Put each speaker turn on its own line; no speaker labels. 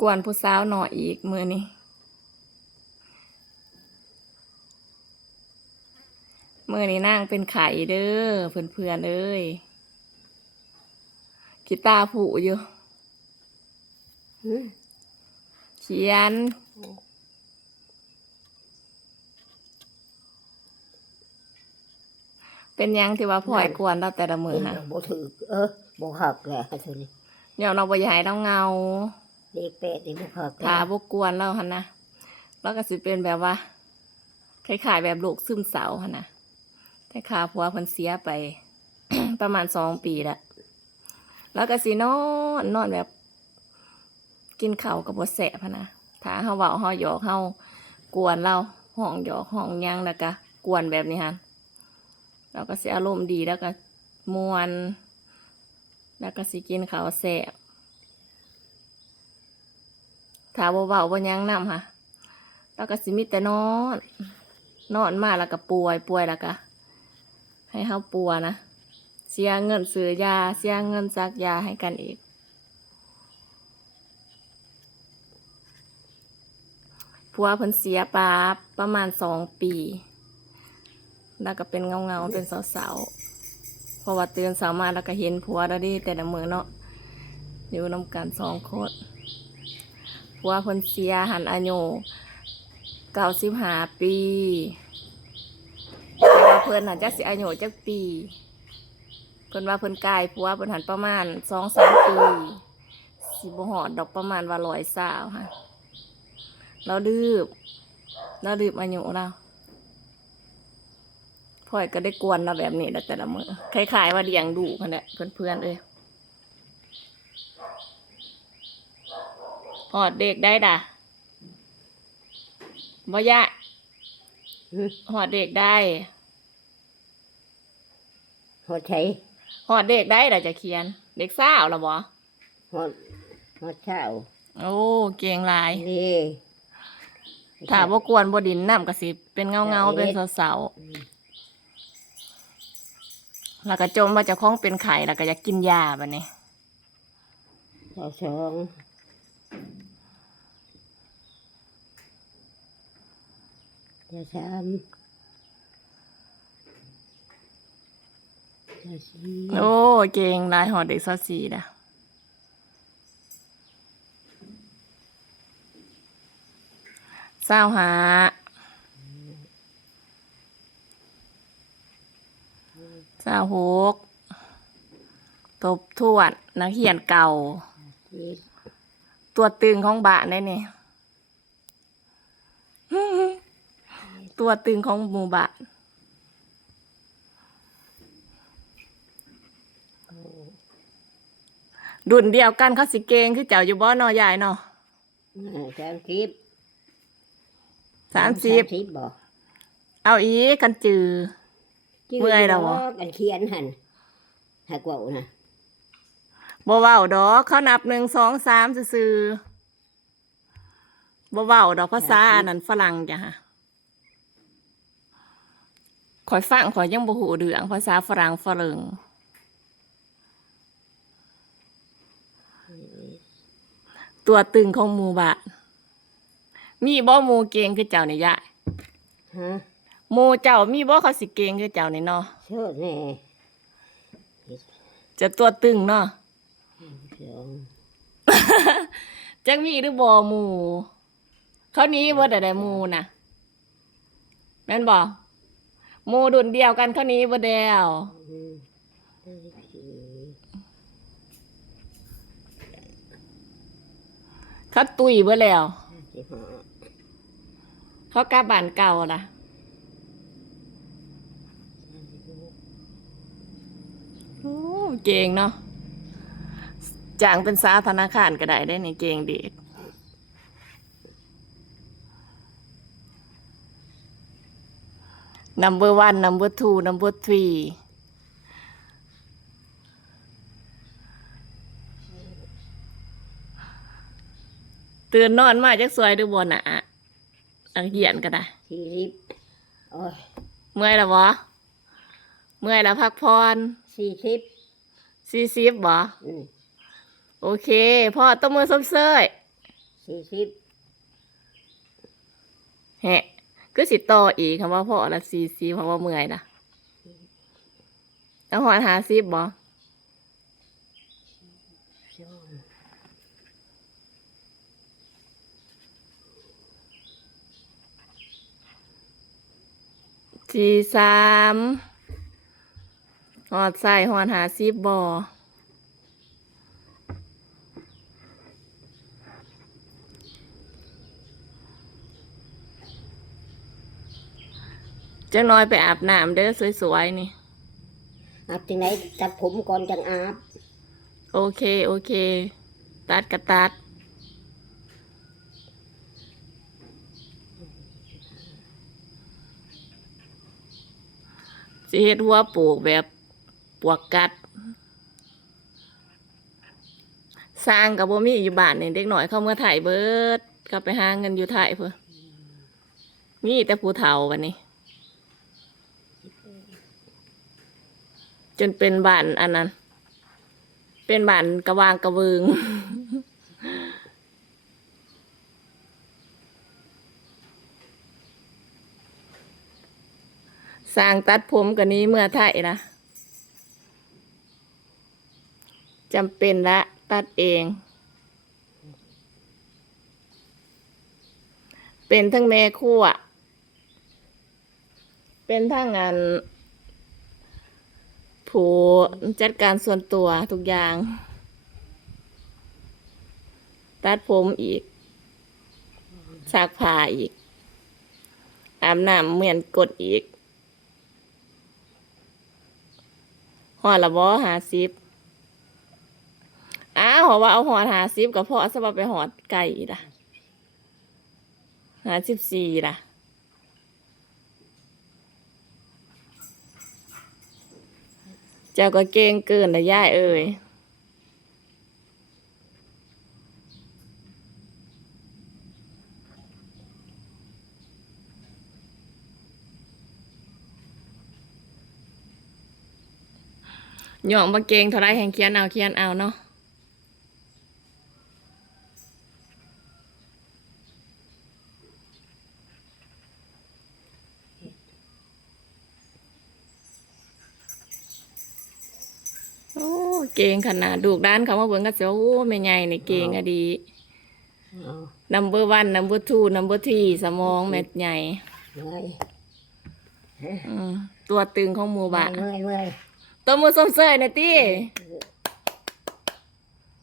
กวนผู้สาวหน่อยอีกมือนี้มือนี้นั่งเป็นไข่เด้อเพื่อนเพื่อนๆเอ้ยกีตาร์ผูอยู่
หืม
เขียนเป็นหยังที่ว่าพ่อยกวนเราแต่ละมือ
เห็น
ฮะ
แล้วบ่ถือเออบ่หักแหละเท่านี้
เดี๋ยวเราบ่อยากให้เราเงา
เด็กเป็ดนี่บ่หัก
ถาบกวนเราหันนะแล้วก็สิเป็นแบบว่าคล้ายๆแบบลูกซึมเศร้าหันนะแต่ขาผัวพิ่นเสียไป ประมาณสองปีละแล้วก็สินอนนอนแบบ กินข้าวกับบแสบนะถ้าเฮาเว้าเฮาหยอกเฮากวนเราห้องหยอกห้องยังแล้วก็กวนแบบนี้ฮะเราก็สิอารมณ์ดีแล้วก็มวน แล้วก็สิกินข้าวแสบ ถ้าบ่เบาบ่ยังนำค่ะแล้วก็สิมีแต่นอน นอนมาแล้วก็ป่วยป่วยแล้วก็ให้เฮาปัวนะ เสียเงินซื้อยา เสียเงินซักยาให้กันอีกผัวเพิ่นเสียปาประมาณสองปี แล้วก็เป็นเงาเงาๆเป็นสาวๆเพราะว่าตื่นสามาแล้วก็เห็นผัวแล้วดิแต่ละมือเนาะอยู่นำกันสองคน ผัวเพิ่นเสียหันอายุเก้าสิบห้าปีแต่ว่าเพิ่นหันจักสิอายุจักปี เพิ่นว่าเพิ่นกายผัวเพิ่นหันประมาณสองสามปี สิบหอดดอกประมาณว่าร้อยสาวค่ะเราดื้อเราดื้ออายุเราพ่อยก็ได้กวนเราแบบนี้แต่ละมือคล้ายๆว่าเลี้ยงดูกันแหละเพื่อนๆเอ้ย หอดเด็กได้ด่ะบ่ยะ
หืม
หอดเด็กได้
ฮอดใช้
หอดเด็กได้ด่ะจะเขียน เด็กสาวเหรอบ่
ฮอดฮอดเช้า
โอ้เก่งหลาย
นี่
ถ้าบ่กวนบ่ดินน้ำก็สิ เป็นเงาเงาๆเป็นเสาๆแล้วก็จมว่าเจะคล้าของเป็นไข่แล้วก็อยากกินยาบัดนี้
เช้าสอง เช้าสามเช้าสี่
โอ้เก่งหลายหอดเด็กซอสีด่ะเศร้าหาเศร้าหกตบทวดนักเขียนเก่า
สิบ
ตัวตึงของบ้านได้เนี่ย ตัวตึงของหมู่บ้านดุนเดียวกันเขาสิเกงคือเจ้าอยู่บ่อนอใหญ่เนาะ
อ่าสามสิบ
สามสิบ
สิบบ่
เอาอีกกันจือเมื่อยแล้วบ่
กันเขียนหันหักเว่านะ
บ่เว้าดอกเขานับหนึ่งสองสามซื่อๆบ่เว้าดอกภาษาอันนั้นฝรั่งจ้ะฮะ ข่อยฟังข่อยยังบ่หูเรื่องภาษาฝรั่งฝรั่งตัวตึงของหมู่บ้านมีบ่หมู่เก่งคือเจ้านี่ยะ
ฮะ
หมู่เจ้ามีบ่เขาสิเก่งคือเจ้านี่เนาะ
โชดแน่
จะตัวตึงเนาะ
สอง
จักมีหรือบ่หมู่เขาหนี้เบิดได้หมู่น่ะแม่นบ่ หมู่ดุนเดียวกันเขานี้บ่แล้ว
อืมได้สี่
เขาตุยเบิดแล้ว เขากลับบ้านเก่าล่ะโอ้เก่งเนาะจ้างเป็นสาธนาคารก็ได้ได้นี่เก่งเด็ number one number two number three ตื่นนอนมาจักสวยดูบนอะอังเหียนก็ได้
สี่สิบโอ้ย
เมื่อยแล้ววะเมื่อยแล้วพักผ่อน
สี่สิบ
สี่สิบบ่
อืม
โอเคพ่อต้องมือส้มเซย
สี่สิบ
แฮะ ก็สิต่ออีกคำว่าพ่อละสี่สิบคำว่าเมื่อยนะแล้วหอนหาสิบบ
อ
สี่สามหอดใส่หอนหาสิบบ่ จังน้อยไปอาบน้ำเด้อสวยๆนี่
อาบที่ไหนตัดผมก่อนจังอาบ
โอเค โอเค ตัดกระตัด สิเฮ็ดหัวปลูกแบบปวกกัด สร้างกับบ่มีอยู่บ้านนี่เด็กหน่อยเข้าเมื่อถ่ายเบิดกลับไปหาเงินอยู่ถ่ายเพื่อมีแต่ผู้เฒ่าวันนี้ จนเป็นบ้านอันนั้น เป็นบ้านกระวางกระเวงสร้างตัดผมกันนี้เมื่อไทยนะจำเป็นละตัดเอง เป็นทั้งแม่ครัวเป็นทั้งงาน ผู้จัดการส่วนตัวทุกอย่าง ตัดผมอีกซักผ้าอีก อาบน้ำเหมือนกดอีกหอดละบ่หาซิบอ้าวหอว่าเอาหอดหาซิบกับพ่อสบับไปหอดไก่ล่ะหาสิบสี่ล่ะ จ้าก็เก่งเกินนะย่าเอ่ยหย่องมาเก่งเท่าไรแห่งเคียนเอาเคียนเอาเนาะ โอ้ เก่งขนาดดูกด้านเขามาเบิ่งก็เสียโอ้แม่ใหญ่นี่เก่งอะดี
เอา
นัมเบอร์วันนัมเบอร์ทูนัมเบอร์ทีสมองแม่ใหญ่
เมื่อย
อืมตัวตึงของหมู่บ้าน
เมื่อยเมื่อย
ตัวมือส้มเสยนะตี้
เมื่อย